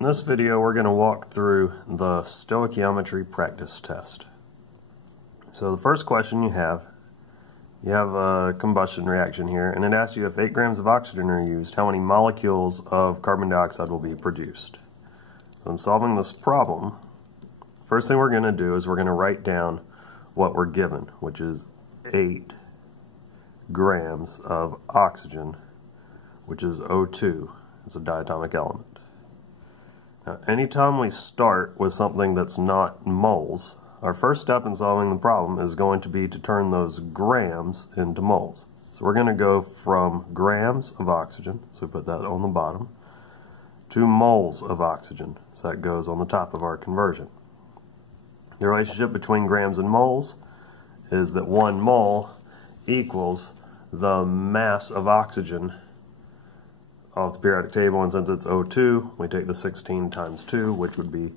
In this video, we're going to walk through the stoichiometry practice test. So the first question you have a combustion reaction here, and it asks you if 8 grams of oxygen are used, how many molecules of carbon dioxide will be produced. So in solving this problem, first thing we're going to do is we're going to write down what we're given, which is 8 grams of oxygen, which is O2. It's a diatomic element. Now, anytime we start with something that's not moles, our first step in solving the problem is going to be to turn those grams into moles. So we're going to go from grams of oxygen, so we put that on the bottom, to moles of oxygen, so that goes on the top of our conversion. The relationship between grams and moles is that 1 mole equals the mass of oxygen off the periodic table, and since it's O2, we take the 16 times 2, which would be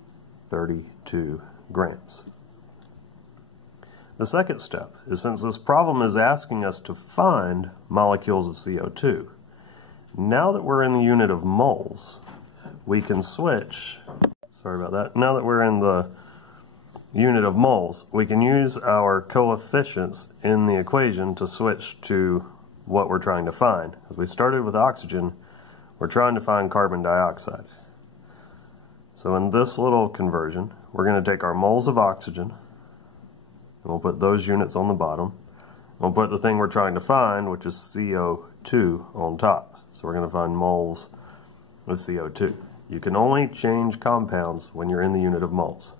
32 grams. The second step is, since this problem is asking us to find molecules of CO2, now that we're in the unit of moles, we can switch, now that we're in the unit of moles, we can use our coefficients in the equation to switch to what we're trying to find. As we started with oxygen, we're trying to find carbon dioxide. So in this little conversion, we're going to take our moles of oxygen, and we'll put those units on the bottom. We'll put the thing we're trying to find, which is CO2, on top. So we're going to find moles of CO2. You can only change compounds when you're in the unit of moles.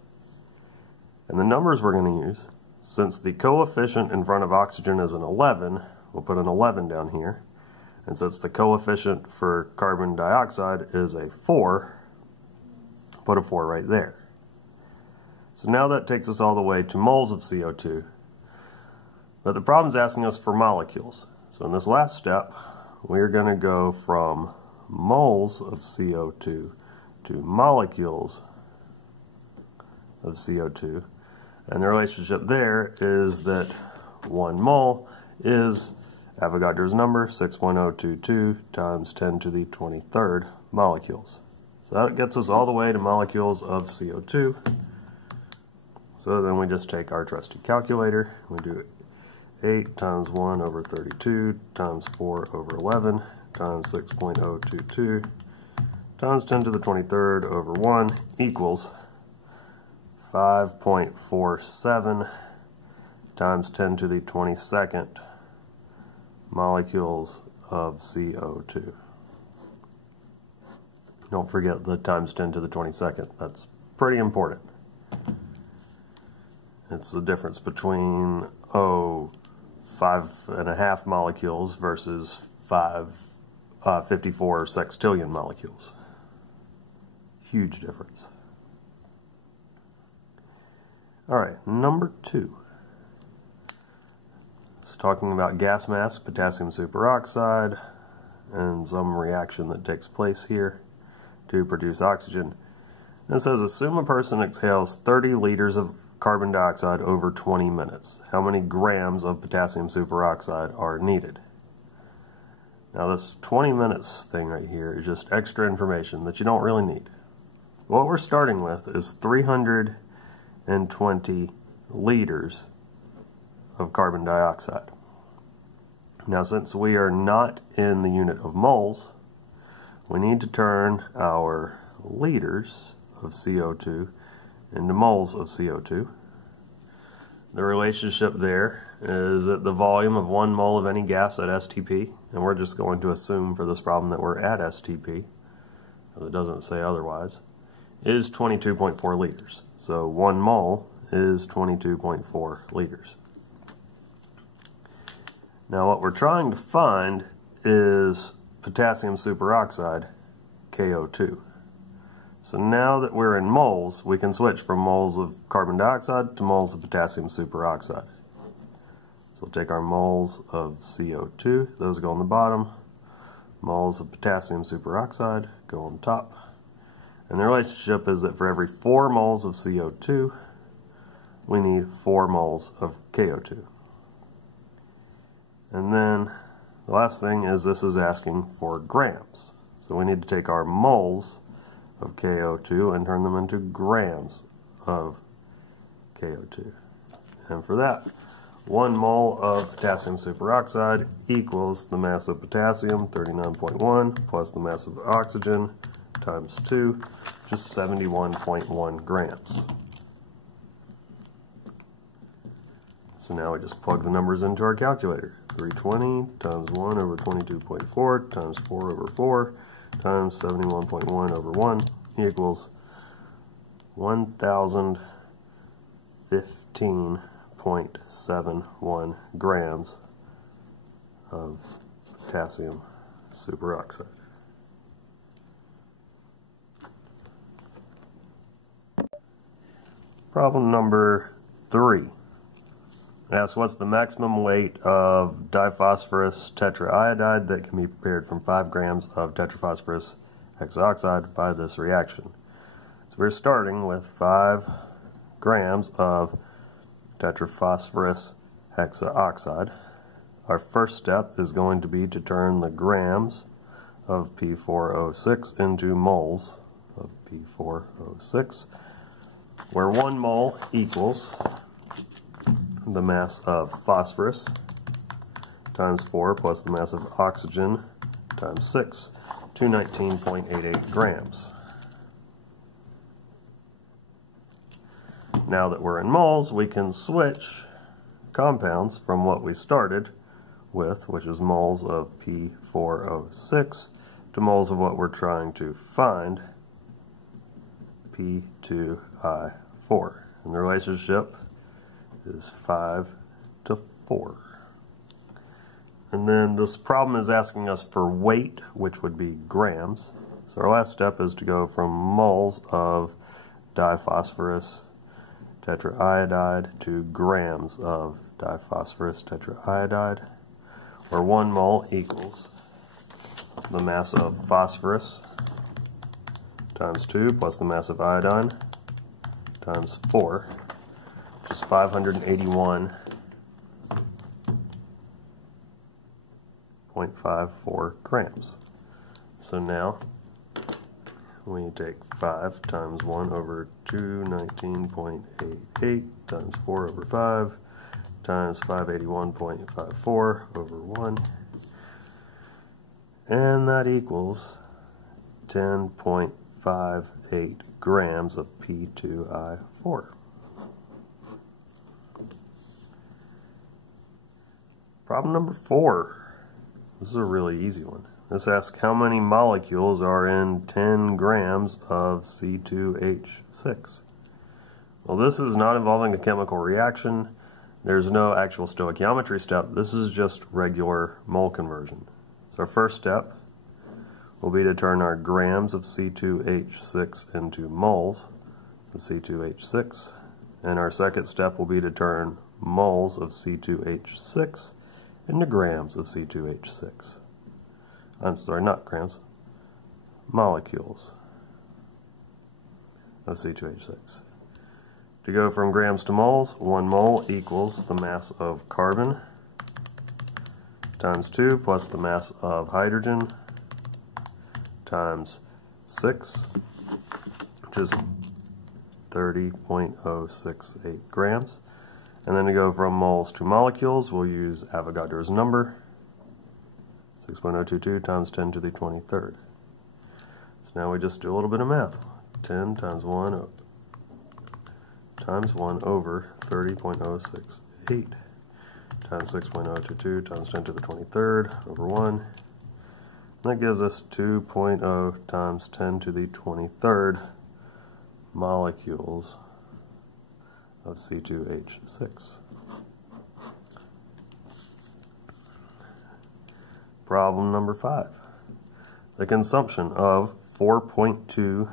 And the numbers we're going to use, since the coefficient in front of oxygen is an 11, we'll put an 11 down here. And since the coefficient for carbon dioxide is a 4, put a 4 right there. So now that takes us all the way to moles of CO2. But the problem's asking us for molecules. So in this last step, we're going to go from moles of CO2 to molecules of CO2. And the relationship there is that 1 mole is Avogadro's number, 6.022 times 10 to the 23rd molecules. So that gets us all the way to molecules of CO2. So then we just take our trusty calculator. We do 8 times 1 over 32 times 4 over 11 times 6.022 times 10 to the 23rd over 1 equals 5.47 times 10 to the 22nd molecules of CO2. Don't forget the times 10 to the 22nd. That's pretty important. It's the difference between 5.5 molecules versus 54 sextillion molecules. Huge difference. Alright, number 2. It's talking about gas mass, potassium superoxide, and some reaction that takes place here to produce oxygen. And it says, assume a person exhales 30 liters of carbon dioxide over 20 minutes. How many grams of potassium superoxide are needed? Now this 20 minutes thing right here is just extra information that you don't really need. What we're starting with is 320 liters of carbon dioxide. Now, since we are not in the unit of moles, we need to turn our liters of CO2 into moles of CO2. The relationship there is that the volume of 1 mole of any gas at STP, and we're just going to assume for this problem that we're at STP, because it doesn't say otherwise, is 22.4 liters. So 1 mole is 22.4 liters. Now what we're trying to find is potassium superoxide, KO2. So now that we're in moles, we can switch from moles of carbon dioxide to moles of potassium superoxide. So we'll take our moles of CO2, those go on the bottom, moles of potassium superoxide go on top. And the relationship is that for every 4 moles of CO2, we need 4 moles of KO2. And then the last thing is this is asking for grams. So we need to take our moles of KO2 and turn them into grams of KO2. And for that, 1 mole of potassium superoxide equals the mass of potassium, 39.1, plus the mass of oxygen, times 2, just 71.1 grams. So now we just plug the numbers into our calculator. 320 times 1 over 22.4 times 4 over 4 times 71.1 over 1 equals 1,015.71 grams of potassium superoxide. Problem number 3. Asks what's the maximum weight of diphosphorus tetraiodide that can be prepared from 5 grams of tetraphosphorus hexoxide by this reaction. So we're starting with 5 grams of tetraphosphorus hexoxide. Our first step is going to be to turn the grams of P4O6 into moles of P4O6, where 1 mole equals the mass of phosphorus times 4 plus the mass of oxygen times 6, 219.88 grams. Now that we're in moles, we can switch compounds from what we started with, which is moles of P4O6, to moles of what we're trying to find, P2I4. And the relationship is 5 to 4. And then this problem is asking us for weight, which would be grams. So our last step is to go from moles of diphosphorus tetraiodide to grams of diphosphorus tetraiodide, where 1 mole equals the mass of phosphorus times 2 plus the mass of iodine times 4, which is 581.54 grams. So now we take 5 times 1 over 219.88 times 4 over 5 times 581.54 over 1, and that equals 10.58 grams of P2I4. Problem number 4. This is a really easy one. This asks how many molecules are in 10 grams of C2H6. Well, this is not involving a chemical reaction. There's no actual stoichiometry step. This is just regular mole conversion. So our first step will be to turn our grams of C2H6 into moles of C2H6. And our second step will be to turn moles of C2H6 into grams of C2H6. I'm sorry, not grams, molecules of C2H6. To go from grams to moles, 1 mole equals the mass of carbon times 2 plus the mass of hydrogen times 6, which is 30.068 grams. And then to go from moles to molecules, we'll use Avogadro's number, 6.022 times 10 to the 23rd. So now we just do a little bit of math. 10 times 1 times 1 over 30.068 times 6.022 times 10 to the 23rd over 1. And that gives us 2.0 times 10 to the 23rd molecules of C2H6. Problem number 5. The consumption of 4.2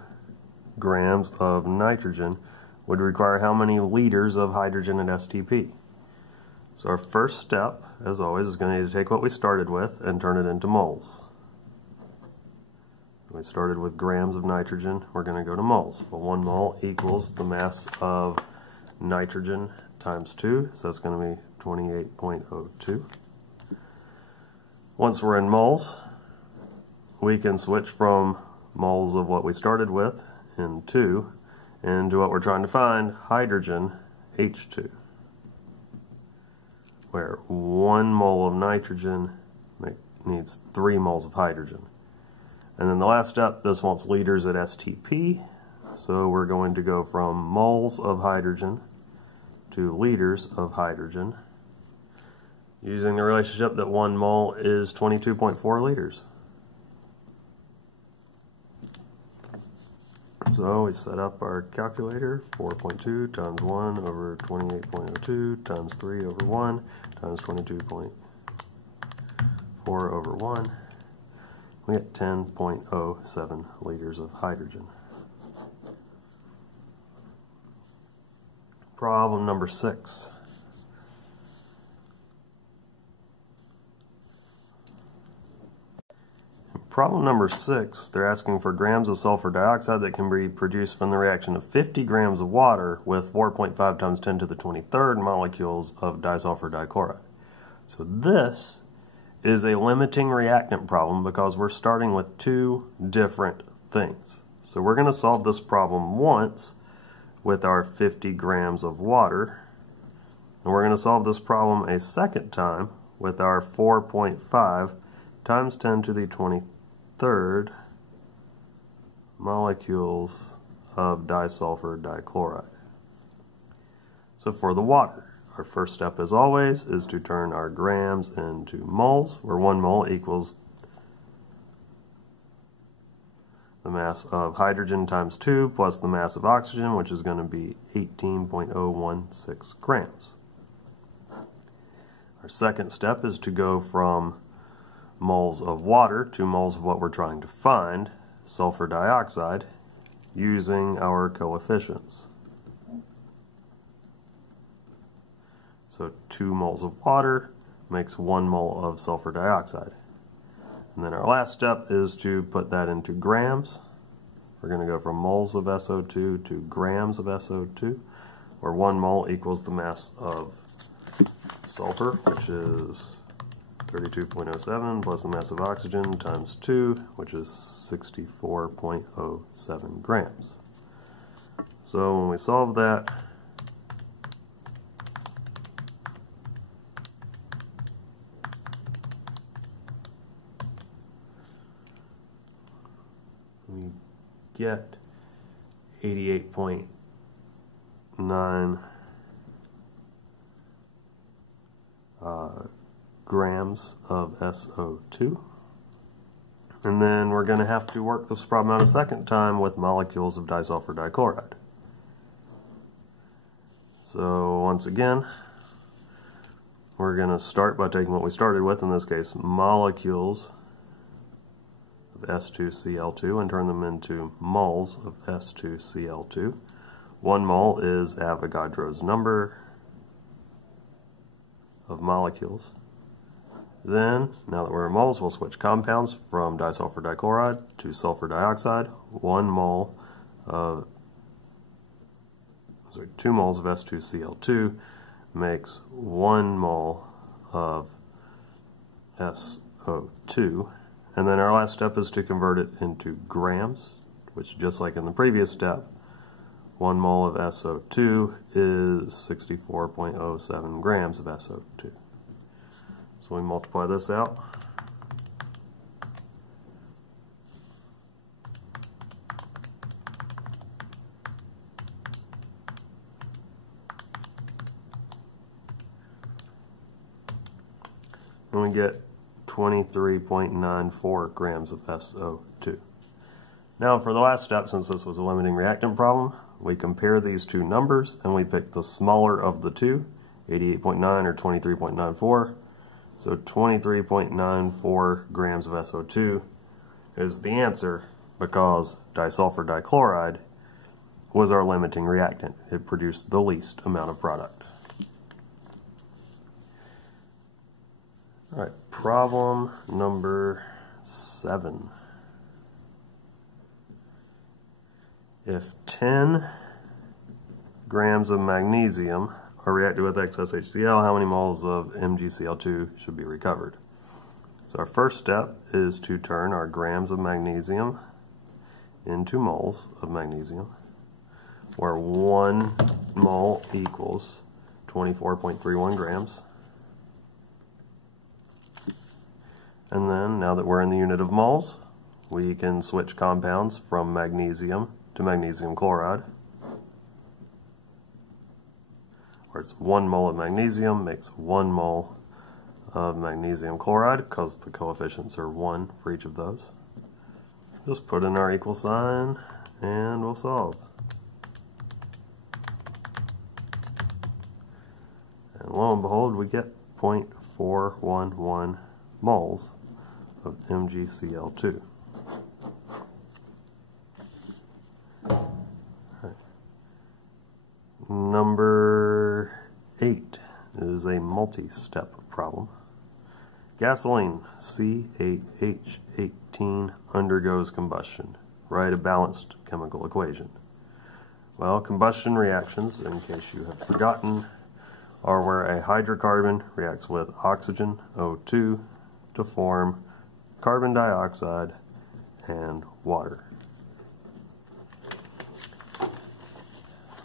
grams of nitrogen would require how many liters of hydrogen at STP? So our first step, as always, is going to need to take what we started with and turn it into moles. We started with grams of nitrogen, we're going to go to moles. Well, 1 mole equals the mass of nitrogen times 2, so that's going to be 28.02. Once we're in moles, we can switch from moles of what we started with in 2 into what we're trying to find, hydrogen, H2, where 1 mole of nitrogen needs 3 moles of hydrogen. And then the last step, this wants liters at STP, so we're going to go from moles of hydrogen to liters of hydrogen using the relationship that 1 mole is 22.4 liters. So we set up our calculator, 4.2 times 1 over 28.02 times 3 over 1 times 22.4 over 1. We get 10.07 liters of hydrogen. Problem number 6. Problem number 6, they're asking for grams of sulfur dioxide that can be produced from the reaction of 50 grams of water with 4.5 times 10 to the 23rd molecules of disulfur dichloride. So this is a limiting reactant problem because we're starting with 2 different things. So we're going to solve this problem once with our 50 grams of water, and we're going to solve this problem a second time with our 4.5 times 10 to the 23rd molecules of disulfur dichloride. So for the water, our first step as always is to turn our grams into moles, where 1 mole equals the mass of hydrogen times 2 plus the mass of oxygen, which is going to be 18.016 grams. Our second step is to go from moles of water to moles of what we're trying to find, sulfur dioxide, using our coefficients. So 2 moles of water makes 1 mole of sulfur dioxide. And then our last step is to put that into grams. We're going to go from moles of SO2 to grams of SO2, where 1 mole equals the mass of sulfur, which is 32.07 plus the mass of oxygen times 2, which is 64.07 grams. So when we solve that, we get 88.9 grams of SO2. And then we're going to have to work this problem out a second time with molecules of disulfur dichloride. So once again, we're going to start by taking what we started with, in this case molecules of S2Cl2, and turn them into moles of S2Cl2. 1 mole is Avogadro's number of molecules. Then, now that we're in moles, we'll switch compounds from disulfur dichloride to sulfur dioxide. 2 moles of S2Cl2 makes 1 mole of SO2. And then our last step is to convert it into grams, which, just like in the previous step, 1 mole of SO2 is 64.07 grams of SO2. So we multiply this out. And we get 23.94 grams of SO2. Now for the last step, since this was a limiting reactant problem, we compare these two numbers and we pick the smaller of the two, 88.9 or 23.94. So 23.94 grams of SO2 is the answer because disulfur dichloride was our limiting reactant. It produced the least amount of product. All right, problem number 7. If 10 grams of magnesium are reacted with excess HCl, how many moles of MgCl2 should be recovered? So our first step is to turn our grams of magnesium into moles of magnesium, where 1 mole equals 24.31 grams. And then, now that we're in the unit of moles, we can switch compounds from magnesium to magnesium chloride, where it's 1 mole of magnesium makes 1 mole of magnesium chloride, because the coefficients are 1 for each of those. Just put in our equal sign and we'll solve. And lo and behold, we get 0.411 moles of MgCl2. Right. Number 8 is a multi-step problem. Gasoline, C8H18, undergoes combustion. Write a balanced chemical equation. Well, combustion reactions, in case you have forgotten, are where a hydrocarbon reacts with oxygen, O2, to form carbon dioxide and water.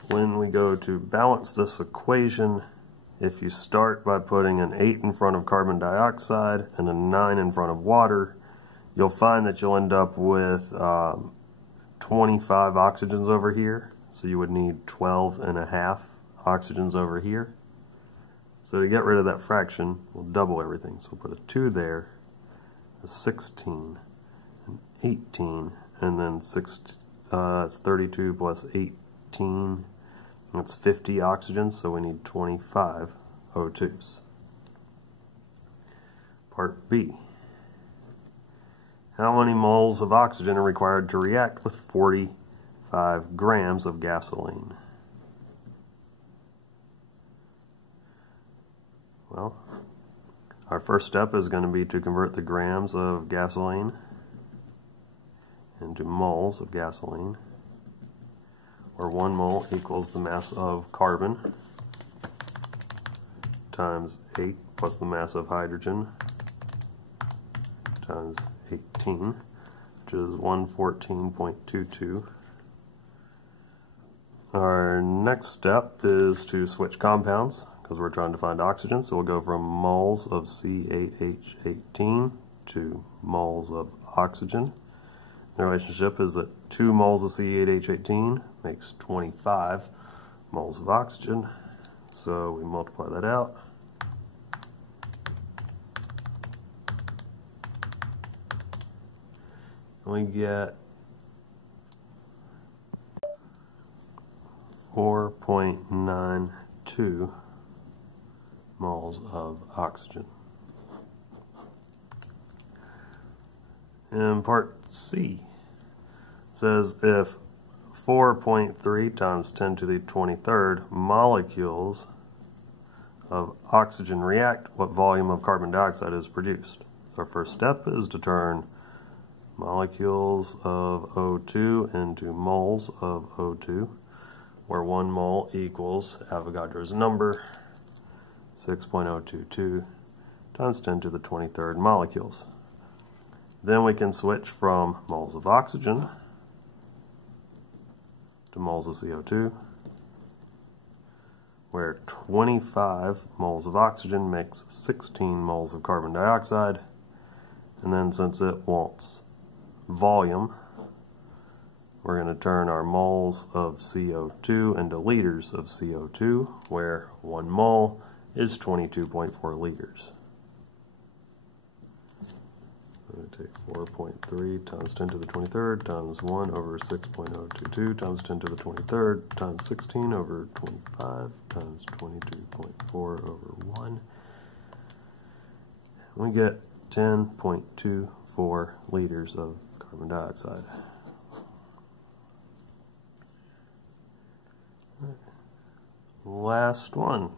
When we go to balance this equation, if you start by putting an 8 in front of carbon dioxide and a 9 in front of water, you'll find that you'll end up with 25 oxygens over here. So you would need 12.5 oxygens over here. So to get rid of that fraction, we'll double everything. So we'll put a 2 there, a 16, an 18, and then it's 32 plus 18. That's 50 oxygens, so we need 25 O2s. Part B. How many moles of oxygen are required to react with 45 grams of gasoline? Well, our first step is going to be to convert the grams of gasoline into moles of gasoline, where 1 mole equals the mass of carbon times 8 plus the mass of hydrogen times 18, which is 114.22. Our next step is to switch compounds, because we're trying to find oxygen, so we'll go from moles of C8H18 to moles of oxygen. The relationship is that 2 moles of C8H18 makes 25 moles of oxygen. So we multiply that out. And we get 4.92 moles of oxygen. In part C, it says if 4.3 times 10 to the 23rd molecules of oxygen react, what volume of carbon dioxide is produced? So our first step is to turn molecules of O2 into moles of O2, where 1 mole equals Avogadro's number, 6.022 times 10 to the 23rd molecules. Then we can switch from moles of oxygen to moles of CO2, where 25 moles of oxygen makes 16 moles of carbon dioxide, and then since it wants volume, we're going to turn our moles of CO2 into liters of CO2, where 1 mole is 22.4 liters. I'm going to take 4.3 times 10 to the 23rd times 1 over 6.022 times 10 to the 23rd times 16 over 25 times 22.4 over 1. We get 10.24 liters of carbon dioxide. Last one.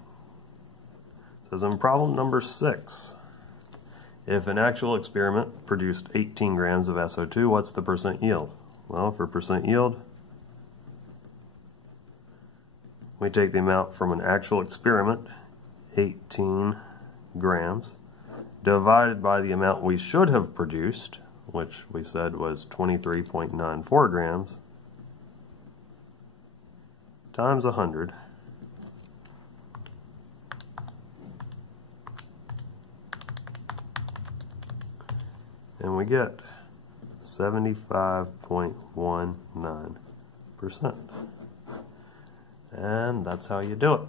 It says in problem number 6, if an actual experiment produced 18 grams of SO2, what's the percent yield? Well, for percent yield, we take the amount from an actual experiment, 18 grams, divided by the amount we should have produced, which we said was 23.94 grams, times 100, and we get 75.19%. And that's how you do it.